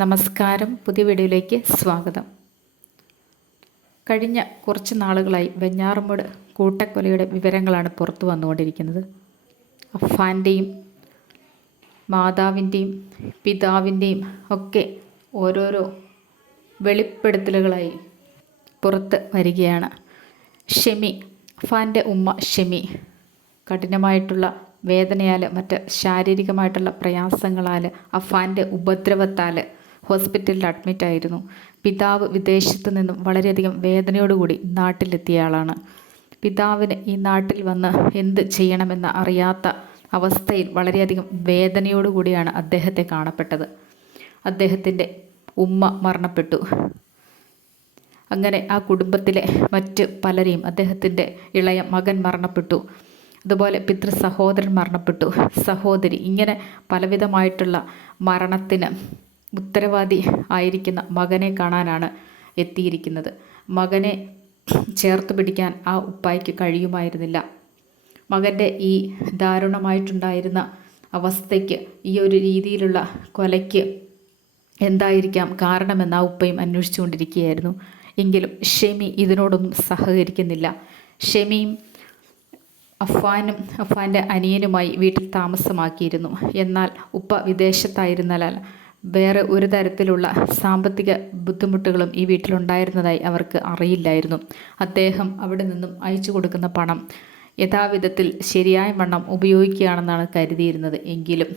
നമസ്കാരം. പുതിയ വീഡിയോയിലേക്ക് സ്വാഗതം. കഴിഞ്ഞ കുറച്ച് നാളുകളായി വെഞ്ഞാറമൂട് കൂട്ടക്കൊലയുടെ വിവരങ്ങളാണ് പുറത്തു വന്നുകൊണ്ടിരിക്കുന്നത്. അഫ്ഫാൻ്റെയും മാതാവിൻ്റെയും പിതാവിൻ്റെയും ഒക്കെ ഓരോരോ വെളിപ്പെടുത്തലുകളായി പുറത്ത് വരികയാണ്. ഷെമി, അഫ്ഫാൻ്റെ ഉമ്മ ഷെമി കഠിനമായിട്ടുള്ള വേദനയാൽ, മറ്റ് ശാരീരികമായിട്ടുള്ള പ്രയാസങ്ങളാൽ, അഫ്ഫാൻ്റെ ഉപദ്രവത്താൽ ഹോസ്പിറ്റലിൽ അഡ്മിറ്റായിരുന്നു. പിതാവ് വിദേശത്ത് നിന്നും വളരെയധികം വേദനയോടുകൂടി നാട്ടിലെത്തിയ ആളാണ്. പിതാവിന് ഈ നാട്ടിൽ വന്ന് എന്ത് ചെയ്യണമെന്ന് അറിയാത്ത അവസ്ഥയിൽ വളരെയധികം വേദനയോടുകൂടിയാണ് അദ്ദേഹത്തെ കാണപ്പെട്ടത്. അദ്ദേഹത്തിൻ്റെ ഉമ്മ മരണപ്പെട്ടു. അങ്ങനെ ആ കുടുംബത്തിലെ മറ്റ് പലരെയും, അദ്ദേഹത്തിൻ്റെ ഇളയ മകൻ മരണപ്പെട്ടു, അതുപോലെ പിതൃ സഹോദരൻ മരണപ്പെട്ടു, സഹോദരി, ഇങ്ങനെ പലവിധമായിട്ടുള്ള മരണത്തിന് ഉത്തരവാദി ആയിരിക്കുന്ന മകനെ കാണാനാണ് എത്തിയിരിക്കുന്നത്. മകനെ ചേർത്ത് പിടിക്കാൻ ആ ഉപ്പായ്ക്ക് കഴിയുമായിരുന്നില്ല. മകൻ്റെ ഈ ദാരുണമായിട്ടുണ്ടായിരുന്ന അവസ്ഥയ്ക്ക്, ഈ ഒരു രീതിയിലുള്ള കൊലയ്ക്ക് എന്തായിരിക്കാം കാരണമെന്ന് ആ ഉപ്പയും അന്വേഷിച്ചുകൊണ്ടിരിക്കുകയായിരുന്നു. എങ്കിലും ഷെമി ഇതിനോടൊന്നും സഹകരിക്കുന്നില്ല. ഷെമിയും അഫ്ഫാൻ്റെ അനിയനുമായി വീട്ടിൽ താമസമാക്കിയിരുന്നു. എന്നാൽ ഉപ്പ വിദേശത്തായിരുന്നാൽ വേറെ ഒരു തരത്തിലുള്ള സാമ്പത്തിക ബുദ്ധിമുട്ടുകളും ഈ വീട്ടിലുണ്ടായിരുന്നതായി അവർക്ക് അറിയില്ലായിരുന്നു. അദ്ദേഹം അവിടെ നിന്നും അയച്ചു കൊടുക്കുന്ന പണം യഥാവിധത്തിൽ ശരിയായ വണ്ണം ഉപയോഗിക്കുകയാണെന്നാണ് കരുതിയിരുന്നത്. എങ്കിലും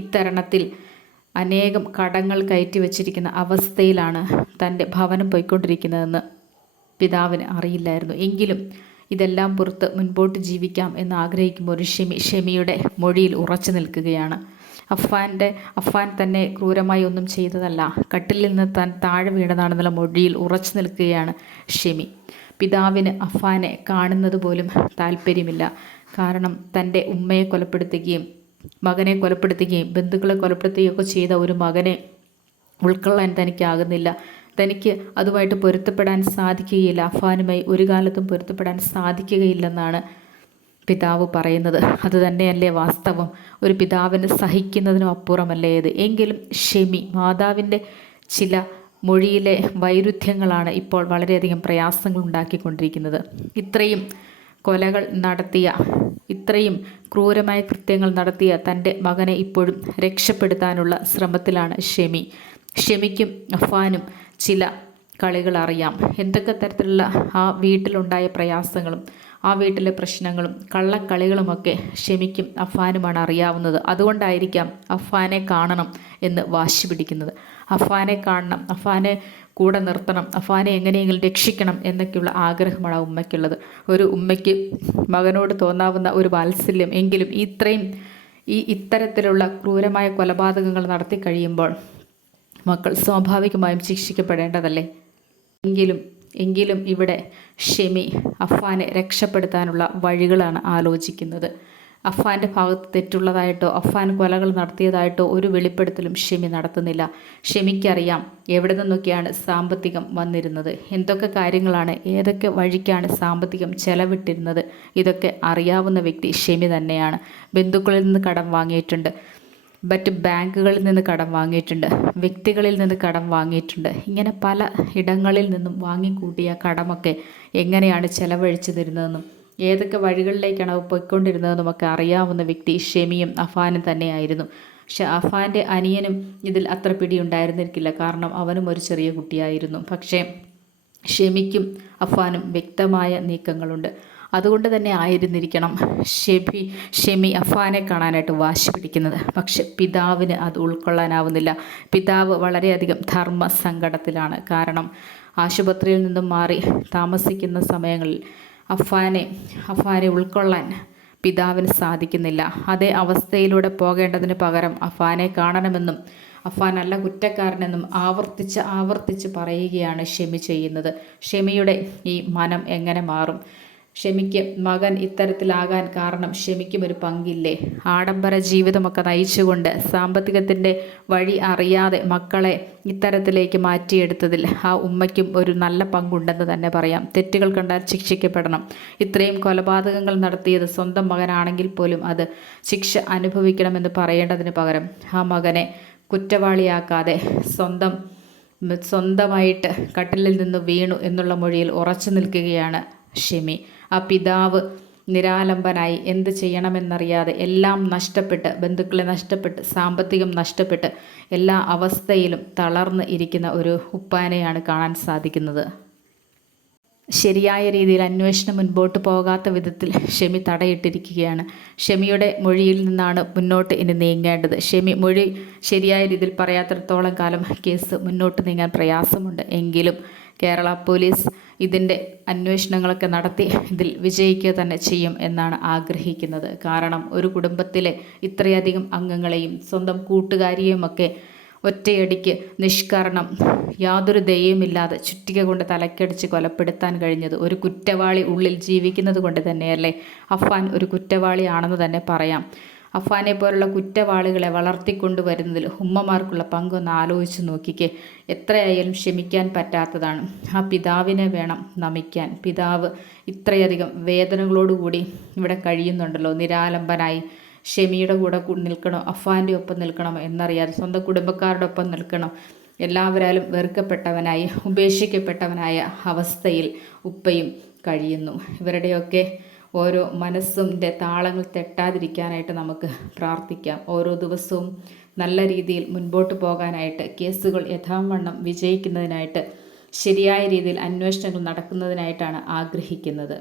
ഇത്തരണത്തിൽ അനേകം കടങ്ങൾ കയറ്റി വച്ചിരിക്കുന്ന അവസ്ഥയിലാണ് തൻ്റെ ഭവനം പോയിക്കൊണ്ടിരിക്കുന്നതെന്ന് പിതാവിന് അറിയില്ലായിരുന്നു. എങ്കിലും ഇതെല്ലാം പുറത്ത് മുൻപോട്ട് ജീവിക്കാം എന്ന് ആഗ്രഹിക്കുമ്പോൾ ഒരു ഷെമിയുടെ മൊഴിയിൽ ഉറച്ചു നിൽക്കുകയാണ്. അഫ്ഫാൻ തന്നെ ക്രൂരമായി ഒന്നും ചെയ്തതല്ല, കട്ടിലിൽ നിന്ന് താൻ താഴെ വീണതാണെന്നുള്ള മൊഴിയിൽ ഉറച്ചു നിൽക്കുകയാണ് ഷെമി. പിതാവിന് അഫ്ഫാനെ കാണുന്നത് പോലും താല്പര്യമില്ല. കാരണം തൻ്റെ ഉമ്മയെ കൊലപ്പെടുത്തുകയും മകനെ കൊലപ്പെടുത്തുകയും ബന്ധുക്കളെ കൊലപ്പെടുത്തുകയൊക്കെ ചെയ്ത ഒരു മകനെ ഉൾക്കൊള്ളാൻ തനിക്കാകുന്നില്ല. തനിക്ക് അതുമായിട്ട് പൊരുത്തപ്പെടാൻ സാധിക്കുകയില്ല. അഫ്ഫാനുമായി ഒരു കാലത്തും പൊരുത്തപ്പെടാൻ സാധിക്കുകയില്ലെന്നാണ് പിതാവ് പറയുന്നത്. അതുതന്നെയല്ലേ വാസ്തവം. ഒരു പിതാവിന് സഹിക്കുന്നതിനും അപ്പുറമല്ലേ ഇത്. എങ്കിലും ഷെമി, മാതാവിൻ്റെ ചില മൊഴിയിലെ വൈരുദ്ധ്യങ്ങളാണ് ഇപ്പോൾ വളരെയധികം പ്രയാസങ്ങൾ ഉണ്ടാക്കിക്കൊണ്ടിരിക്കുന്നത്. ഇത്രയും കൊലകൾ നടത്തിയ, ഇത്രയും ക്രൂരമായ കൃത്യങ്ങൾ നടത്തിയ തൻ്റെ മകനെ ഇപ്പോഴും രക്ഷപ്പെടുത്താനുള്ള ശ്രമത്തിലാണ് ഷെമി. ഷെമിക്കും അഫ്ഫാനും ചില കളികൾ അറിയാം. എന്തൊക്കെ തരത്തിലുള്ള ആ വീട്ടിലുണ്ടായ പ്രയാസങ്ങളും ആ വീട്ടിലെ പ്രശ്നങ്ങളും കള്ളക്കളികളുമൊക്കെ ഷെമിക്കും അഫ്ഫാനുമാണ് അറിയാവുന്നത്. അതുകൊണ്ടായിരിക്കാം അഫ്ഫാനെ കാണണം എന്ന് വാശി പിടിക്കുന്നത്. അഫ്ഫാനെ കാണണം, അഫ്ഫാനെ കൂടെ നിർത്തണം, അഫ്ഫാനെ എങ്ങനെയെങ്കിലും രക്ഷിക്കണം എന്നൊക്കെയുള്ള ആഗ്രഹമാണ് ആ ഉമ്മയ്ക്കുള്ളത്. ഒരു ഉമ്മയ്ക്ക് മകനോട് തോന്നാവുന്ന ഒരു വാത്സല്യം. എങ്കിലും ഇത്തരത്തിലുള്ള ക്രൂരമായ കൊലപാതകങ്ങൾ നടത്തി കഴിയുമ്പോൾ മക്കൾ സ്വാഭാവികമായും ശിക്ഷിക്കപ്പെടേണ്ടതല്ലേ. എങ്കിലും ഇവിടെ ഷെമി അഫ്ഫാനെ രക്ഷപ്പെടുത്താനുള്ള വഴികളാണ് ആലോചിക്കുന്നത്. അഫ്ഫാൻ്റെ ഭാഗത്ത് തെറ്റുള്ളതായിട്ടോ അഫ്ഫാൻ കൊലകൾ നടത്തിയതായിട്ടോ ഒരു വെളിപ്പെടുത്തലും ഷെമി നടത്തുന്നില്ല. ഷെമിക്കറിയാം എവിടെ നിന്നൊക്കെയാണ് സാമ്പത്തികം വന്നിരുന്നത്, എന്തൊക്കെ കാര്യങ്ങളാണ്, ഏതൊക്കെ വഴിക്കാണ് സാമ്പത്തികം ചെലവിട്ടിരുന്നത്. ഇതൊക്കെ അറിയാവുന്ന വ്യക്തി ഷെമി തന്നെയാണ്. ബന്ധുക്കളിൽ നിന്ന് കടം വാങ്ങിയിട്ടുണ്ട്, മറ്റ് ബാങ്കുകളിൽ നിന്ന് കടം വാങ്ങിയിട്ടുണ്ട്, വ്യക്തികളിൽ നിന്ന് കടം വാങ്ങിയിട്ടുണ്ട്. ഇങ്ങനെ പല ഇടങ്ങളിൽ നിന്നും വാങ്ങിക്കൂട്ടിയ കടമൊക്കെ എങ്ങനെയാണ് ചെലവഴിച്ചു തരുന്നതെന്നും ഏതൊക്കെ വഴികളിലേക്കാണ് അവ പോയിക്കൊണ്ടിരുന്നതെന്നും ഒക്കെ അറിയാവുന്ന വ്യക്തി ഷെമിയും അഫ്ഫാനും തന്നെയായിരുന്നു. പക്ഷെ അഫ്ഫാൻ്റെ അനിയനും ഇതിൽ അത്ര പിടിയുണ്ടായിരുന്നിരിക്കില്ല. കാരണം അവനും ഒരു ചെറിയ കുട്ടിയായിരുന്നു. പക്ഷേ ഷെമിക്കും അഫ്ഫാനും വ്യക്തമായ നീക്കങ്ങളുണ്ട്. അതുകൊണ്ട് തന്നെ ആയിരുന്നിരിക്കണം ഷെമി അഫ്ഫാനെ കാണാനായിട്ട് വാശി പിടിക്കുന്നത്. പക്ഷെ പിതാവിന് അത് ഉൾക്കൊള്ളാനാവുന്നില്ല. പിതാവ് വളരെയധികം ധർമ്മ സങ്കടത്തിലാണ്. കാരണം ആശുപത്രിയിൽ നിന്നും മാറി താമസിക്കുന്ന സമയങ്ങളിൽ അഫ്ഫാനെ ഉൾക്കൊള്ളാൻ പിതാവിന് സാധിക്കുന്നില്ല. അതേ അവസ്ഥയിലൂടെ പോകേണ്ടതിന് പകരം അഫ്ഫാനെ കാണണമെന്നും അഫ്ഫാൻ നല്ല കുറ്റക്കാരനെന്നും ആവർത്തിച്ച് പറയുകയാണ് ഷെമി ചെയ്യുന്നത്. ഷെമിയുടെ ഈ മനം എങ്ങനെ മാറും? ഷെമിക്ക് മകൻ ഇത്തരത്തിലാകാൻ കാരണം ഷെമിക്കും ഒരു പങ്കില്ലേ? ആഡംബര ജീവിതമൊക്കെ നയിച്ചുകൊണ്ട് സാമ്പത്തികത്തിൻ്റെ വഴി അറിയാതെ മക്കളെ ഇത്തരത്തിലേക്ക് മാറ്റിയെടുത്തതിൽ ആ ഉമ്മയ്ക്കും ഒരു നല്ല പങ്കുണ്ടെന്ന് തന്നെ പറയാം. തെറ്റുകൾ കണ്ടാൽ ശിക്ഷിക്കപ്പെടണം. ഇത്രയും കൊലപാതകങ്ങൾ നടത്തിയത് സ്വന്തം മകനാണെങ്കിൽ പോലും അത് ശിക്ഷ അനുഭവിക്കണമെന്ന് പറയേണ്ടതിന് പകരം ആ മകനെ കുറ്റവാളിയാക്കാതെ സ്വന്തമായിട്ട് കട്ടിലിൽ നിന്ന് വീണു എന്നുള്ള മൊഴിയിൽ ഉറച്ചു നിൽക്കുകയാണ് ഷെമി. ആ പിതാവ് നിരാലംബനായി എന്ത് ചെയ്യണമെന്നറിയാതെ എല്ലാം നഷ്ടപ്പെട്ട്, ബന്ധുക്കളെ നഷ്ടപ്പെട്ട്, സാമ്പത്തികം നഷ്ടപ്പെട്ട്, എല്ലാ അവസ്ഥയിലും തളർന്ന് ഇരിക്കുന്ന ഒരു ഉപ്പാനെയാണ് കാണാൻ സാധിക്കുന്നത്. ശരിയായ രീതിയിൽ അന്വേഷണം മുൻപോട്ട് പോകാത്ത വിധത്തിൽ ഷെമി തടയിട്ടിരിക്കുകയാണ്. ഷെമിയുടെ മൊഴിയിൽ നിന്നാണ് മുന്നോട്ട് ഇനി നീങ്ങേണ്ടത്. ഷെമി മൊഴി ശരിയായ രീതിയിൽ പറയാത്തിടത്തോളം കാലം കേസ് മുന്നോട്ട് നീങ്ങാൻ പ്രയാസമുണ്ട്. എങ്കിലും കേരള പോലീസ് ഇതിൻ്റെ അന്വേഷണങ്ങളൊക്കെ നടത്തി ഇതിൽ വിജയിക്കുക തന്നെ ചെയ്യും എന്നാണ് ആഗ്രഹിക്കുന്നത്. കാരണം ഒരു കുടുംബത്തിലെ ഇത്രയധികം അംഗങ്ങളെയും സ്വന്തം കൂട്ടുകാരിയുമൊക്കെ ഒറ്റയടിക്ക് നിഷ്കരണം, യാതൊരു ദയയുമില്ലാതെ ചുറ്റിക കൊണ്ട് തലക്കടിച്ച് കൊലപ്പെടുത്താൻ കഴിഞ്ഞത് ഒരു കുറ്റവാളി ഉള്ളിൽ ജീവിക്കുന്നത് കൊണ്ട് തന്നെയല്ലേ? അഫ്ഫാൻ ഒരു കുറ്റവാളിയാണെന്ന് തന്നെ പറയാം. അഫ്ഫാനെ പോലുള്ള കുറ്റവാളികളെ വളർത്തിക്കൊണ്ടുവരുന്നതിൽ ഉമ്മമാർക്കുള്ള പങ്കൊന്ന് ആലോചിച്ച് നോക്കിക്കേ. എത്രയായാലും ക്ഷമിക്കാൻ പറ്റാത്തതാണ്. ആ പിതാവിനെ വേണം നമിക്കാൻ. പിതാവ് ഇത്രയധികം വേദനകളോടുകൂടി ഇവിടെ കഴിയുന്നുണ്ടല്ലോ, നിരാലംബനായി. ഷെമിയുടെ കൂടെ നിൽക്കണോ, അഫ്ഫാൻ്റെ ഒപ്പം നിൽക്കണമോ എന്നറിയാതെ സ്വന്തം കുടുംബക്കാരുടെ ഒപ്പം നിൽക്കണോ, എല്ലാവരാലും വെറുക്കപ്പെട്ടവനായി, ഉപേക്ഷിക്കപ്പെട്ടവനായ അവസ്ഥയിൽ ഉപ്പയും കഴിയുന്നു. ഇവരുടെയൊക്കെ ഓരോ മനസ്സിൻ്റെ താളങ്ങൾ തെറ്റാതിരിക്കാനായിട്ട് നമുക്ക് പ്രാർത്ഥിക്കാം. ഓരോ ദിവസവും നല്ല രീതിയിൽ മുൻപോട്ട് പോകാനായിട്ട്, കേസുകൾ യഥാവണ്ണം വിജയിക്കുന്നതിനായിട്ട്, ശരിയായ രീതിയിൽ അന്വേഷണങ്ങൾ നടക്കുന്നതിനായിട്ടാണ് ആഗ്രഹിക്കുന്നത്.